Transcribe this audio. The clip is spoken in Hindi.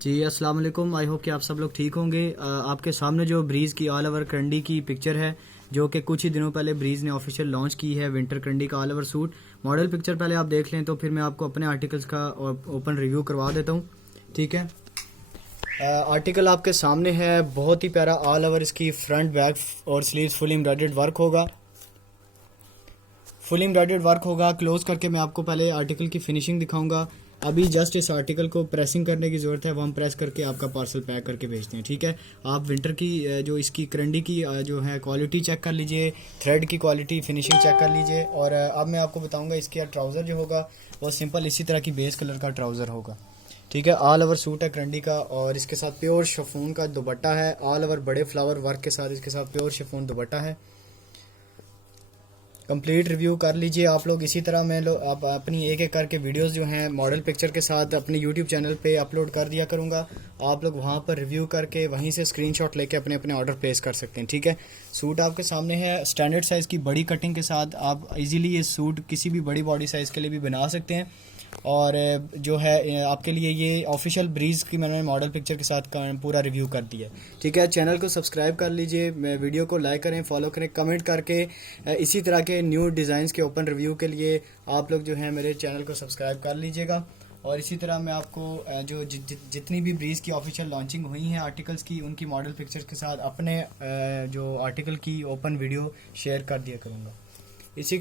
जी अस्सलाम वालेकुम। आई होप कि आप सब लोग ठीक होंगे। आपके सामने जो ब्रीज़ की ऑल ओवर करंडी की पिक्चर है, जो कि कुछ ही दिनों पहले ब्रीज़ ने ऑफिशियल लॉन्च की है, विंटर करंडी का all over suit. Model picture पहले आप देख लें, तो फिर मैं आपको अपने आर्टिकल्स का ओपन रिव्यू करवा देता हूँ। ठीक है, आर्टिकल आपके सामने है। बहुत ही प्यारा ऑल ओवर इसकी फ्रंट बैक और स्लीव्स फुल एम्ब्रॉयडर्ड वर्क होगा। फुल एम्ब्रॉयडर्ड वर्क होगा। क्लोज करके मैं आपको पहले आर्टिकल की फिनिशिंग दिखाऊंगा। अभी जस्ट इस आर्टिकल को प्रेसिंग करने की ज़रूरत है, वो हम प्रेस करके आपका पार्सल पैक करके भेजते हैं। ठीक है, आप विंटर की जो इसकी करंडी की जो है क्वालिटी चेक कर लीजिए, थ्रेड की क्वालिटी, फिनिशिंग चेक कर लीजिए। और अब मैं आपको बताऊंगा इसका ट्राउज़र जो होगा वो सिंपल इसी तरह की बेस कलर का ट्राउज़र होगा। ठीक है, ऑल ओवर सूट है करंडी का, और इसके साथ प्योर शिफॉन का दुपट्टा है। ऑल ओवर बड़े फ्लावर वर्क के साथ इसके साथ प्योर शिफॉन दुपट्टा है। कंप्लीट रिव्यू कर लीजिए आप लोग। इसी तरह मैं आप अपनी एक एक करके वीडियोस जो हैं मॉडल पिक्चर के साथ अपने यूट्यूब चैनल पे अपलोड कर दिया करूँगा। आप लोग वहाँ पर रिव्यू करके वहीं से स्क्रीनशॉट लेके अपने अपने ऑर्डर प्लेस कर सकते हैं। ठीक है, सूट आपके सामने है। स्टैंडर्ड साइज़ की बड़ी कटिंग के साथ आप इजीली ये सूट किसी भी बड़ी बॉडी साइज़ के लिए भी बना सकते हैं। और जो है आपके लिए ये ऑफिशियल ब्रीज़ की मैंने मॉडल पिक्चर के साथ पूरा रिव्यू कर दिया है। ठीक है, चैनल को सब्सक्राइब कर लीजिए, वीडियो को लाइक करें, फॉलो करें, कमेंट करके इसी तरह के न्यू डिज़ाइंस के ओपन रिव्यू के लिए आप लोग जो है मेरे चैनल को सब्सक्राइब कर लीजिएगा। और इसी तरह मैं आपको जो जितनी भी ब्रीज़ की ऑफिशियल लॉन्चिंग हुई हैं आर्टिकल्स की, उनकी मॉडल पिक्चर्स के साथ अपने जो आर्टिकल की ओपन वीडियो शेयर कर दिया करूँगा। इसी